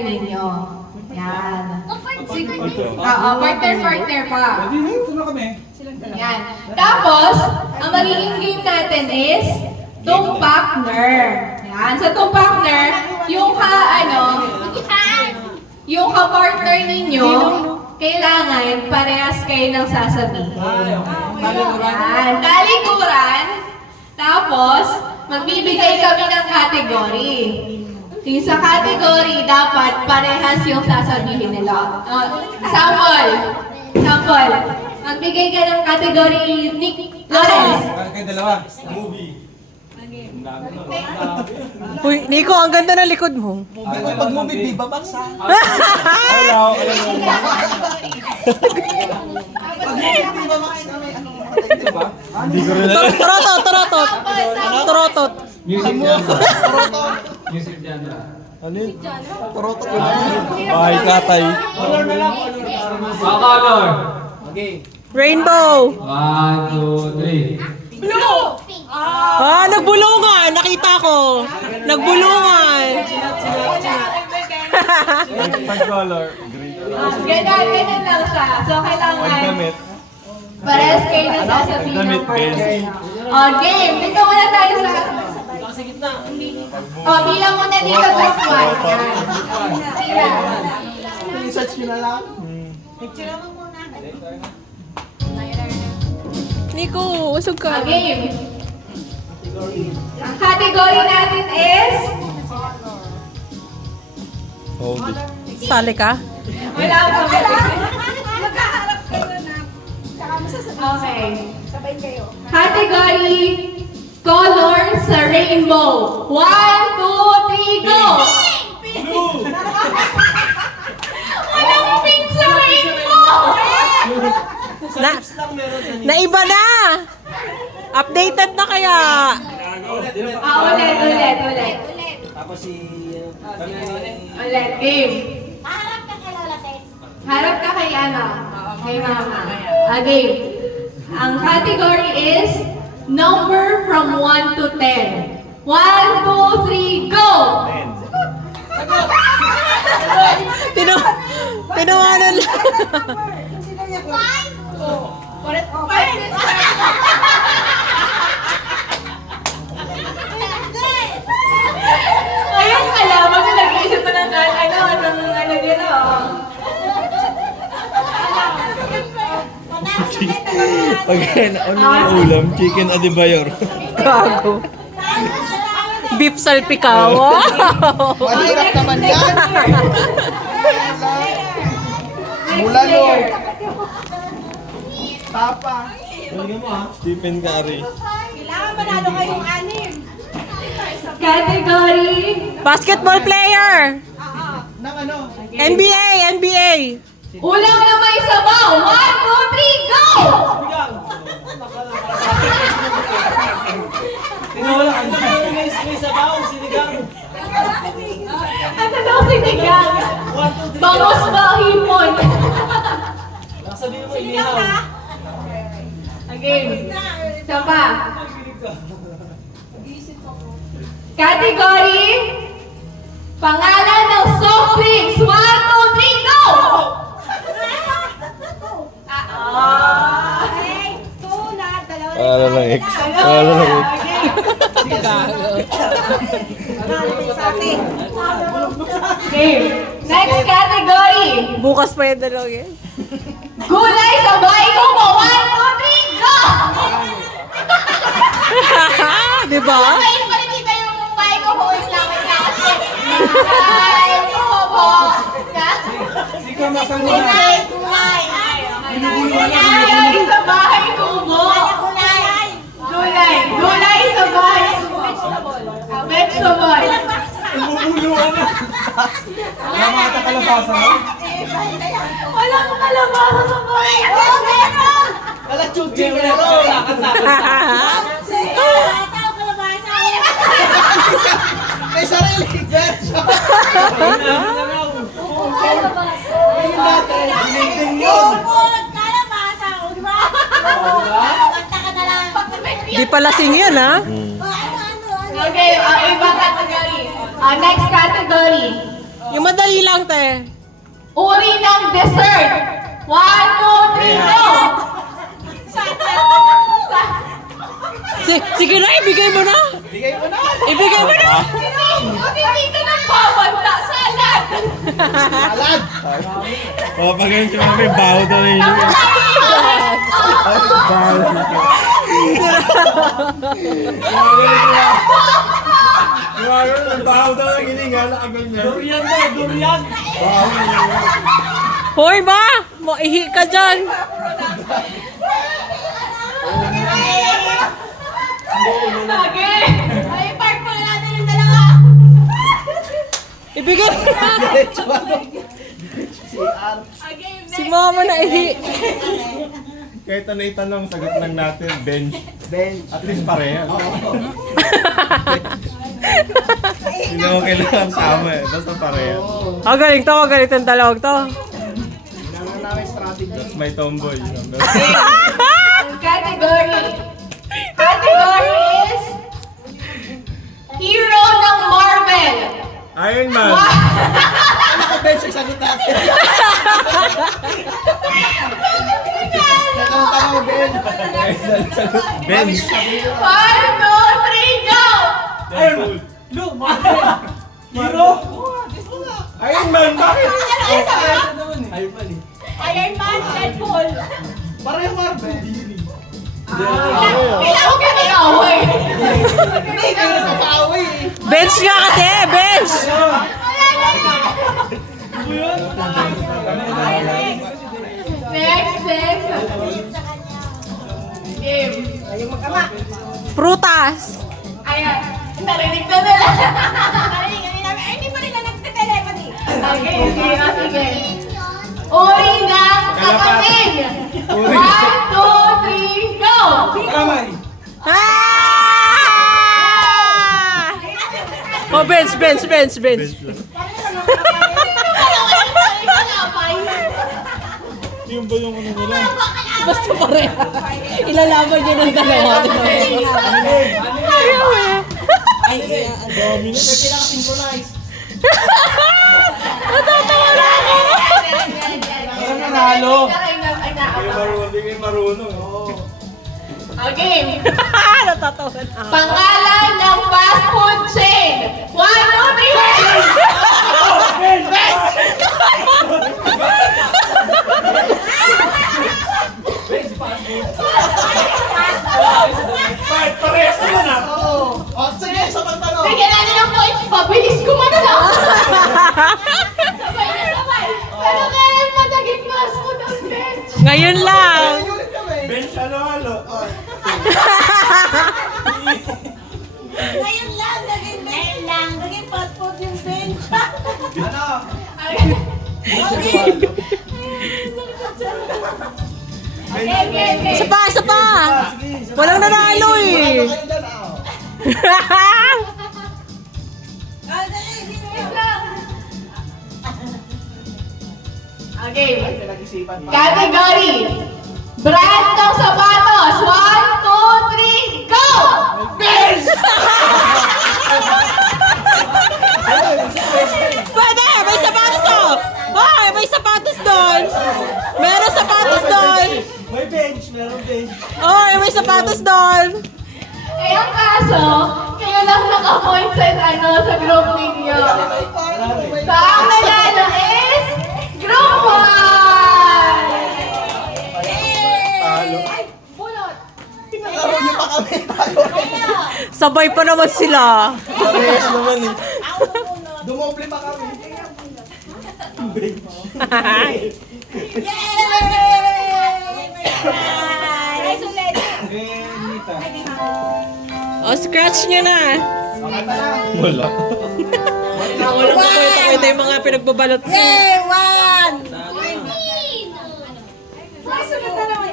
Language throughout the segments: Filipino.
ninyo. Yan. Ito. Partner pa. Ito na kami. Yan. Tapos, ang magiging game natin is tumpakner. Yan. Sa tumpakner, yung yung ka-partner ninyo, kailangan parehas kayo ng sasabihin. Yan. Talikuran. Tapos, magbibigay kami ng category. Yung sa category, dapat parehas yung sasabihin nila. Sample. Magbigay ka ng category, Nick Lawrence. Kayo dalawa. Movie. Uy, Nico, ang ganda ng likod mo. Pag movie, di ba baksa? Hello. Hindi ko rin alam. Torotot. Music genre. Music genre. Ano yun? Bahay katay. Color na lang. Color. Rainbow. 1, 2, 3. Nagbulungan. Nakita ko. Nagbulungan. Pag color. Ganyan lang siya. So, Pag kailangan damit. parehas kayo ng sasabihin ng Damit, partner. Ben. Game. Dito muna tayo sa... Bilang muna dito group 1. Research nyo na lang. Nico, usog ka. Game. Ang category natin is... Hold it. Sali ka? Wala pa. Magkaharap kayo na. Saka masasabi. Okay. Sabay kayo. Category color sa rainbow. 1, 2, 3, go! Walang pink sa rainbow! Naiba na! Updated na kaya? Ulit. Tapos si... Ulit, game. Harap ka kay Lola Tess. Harap ka kay kay mama. Game. Ang category is number from 1 to 10. 1, 2, 3, go! Tinawanan lang. Ayun pala, mag nag-iisip pa ng nila. Pag ano yung ulam? Chicken Adebayor. Gago. Beef salpikaw. Wow. Mahirap naman yan. Mulalo. Tapa. Stephen Curry. Kailangan manalo kayong anim. Category Basketball player. Nang ano? NBA. ulam na may sabaw. 1, 2, 3, go! Tinawala ka na. May sabaw, sinigang. Ano daw sinigang? Bangos ba hipon? Sabihin mo, Sinigang ka? Again. Isa pa. Category pangalan ng soft drinks. 1, 2, 3, go! Okay. Two na. Dalawa. Para lang ex. Para lang ex. Game. Next category. Bukas pa yung dalaw yan. Gulay sa bahay ko mo. 1, 2, 3, go! Diba? Ngayon pa rin kita yung bahay ko po. Islam Bahay ko po. Hindi ka masangunan. Gulay sa bahay ko mo. Gulay sa bahay ko. Vegetable. Bubuluan na. Namata kalabasa mo? Walang kalabasa sa bahay ko. Wala chuchi. Meron. May sarili. Diniting yun. Di pa lasing yan, ha? Okay, ibang category. Next category. Yung madali lang, te. Uri ng dessert. 1, 2, 3, go! Sige na, ibigay mo na. Bigay mo na. Ibigay mo na. Hindi ka nagbabanta. Salad! Alad. O, pag ganyan si mami, baho daw na yun. Baho. Gumagano, baho daw na giling, ha? Nakaganyan. Durian daw, durian. Baho na yun. Hoy, ma. Maihi ka dyan. Lagi! Ay, park mo na natin yung dalawa. Ibigay mo na. Diretso ano? Si mama na ihi. Kahit ano itanong, sagot lang natin, bench. Bench. At least pareha. Hindi naman kailangan tama eh, basta pareha. Magaling to, magaling tong dalawang to. Naman namin strategy. That's my tomboy. Category. Category is hero ng Marvel. Iron Man! Ako, bench, yung sagot natin. Tanong, bench. Bench! 1, 2, 3, go! Iron Man. Lu, Hero? Iron Man, bakit? Iron Man eh. Iron Man, Deadpool. Pareho Marvel. Kailangan ka na away. Hindi, kayo nagpapaaway eh. Bench nga kasi, bench. Next. Game. Prutas. Ayan. Narinig na nila. Ay, hindi pa rin na nagte-telepathy. Sige. Uri ng kakanin. 1, 2, 3, go! Kamay. Ah! Oh, bench. Yung ba yung ano nila? Basta pareha. Ilalaban niyo ng dalawa. Ayaw eh. Dami na. Pinaka-synchronize. Natatawa na ako. Parang nanalo. Hindi kayo marunong. Okay. Natatawa na ako. Pangalan ng fast food chain. 1, 2, Bakit parehas naman ah? Oh, sige, sa3. pagtanong. Bigyan natin ng points. Pabilis ko man na. Sabay. Pero kaya madaging fast food ang bench. Ngayon lang. Ulit kami. Bench halo-halo. Ngayon lang, naging fast food yung bench. Ano? Okay. Isa pa. Walang nanalo eh. Wala kayo dyan, ah. Okay. Pinag-isipan pa. Category. Brand ng sapatos. 1, 2, 3, go! Bench! Pwede, may sapatos to. Hoy, may sapatos doon. Meron sapatos doon. May bench, meron bench. Hoy, may sapatos doon. Eh, ang kaso, kayo lang naka-points sa group ninyo. So, ang nanalo is Group 1! Naglaro niyo pa kami. Sabay pa naman sila. Parehas naman eh. Dumoble pa kami. Guys, ulit. O, scratch nyo na. Wala. Wala pa ko ito yung mga pinagbabalot. Yay, one!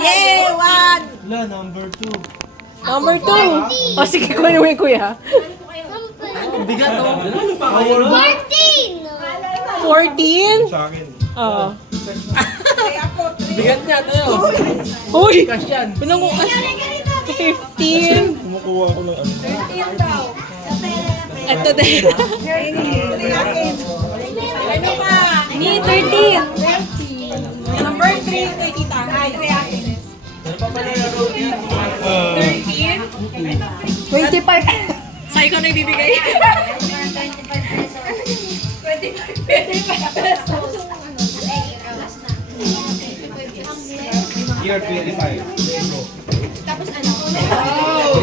Yay, one! Wala, number 2. Number 2. O, sige, kunin mo yung kuya. Bigat oh. 14? Sa akin. Oo. Bigat niya, tayo. Uy! Cash yan. Pinangukas. 15. Kumukuha ako ng ano. Ito din. Ano pa? Ni 30. Number 3 kay tita. 25. Sa ikaw na ibibigay. 25 pesos. Year 25.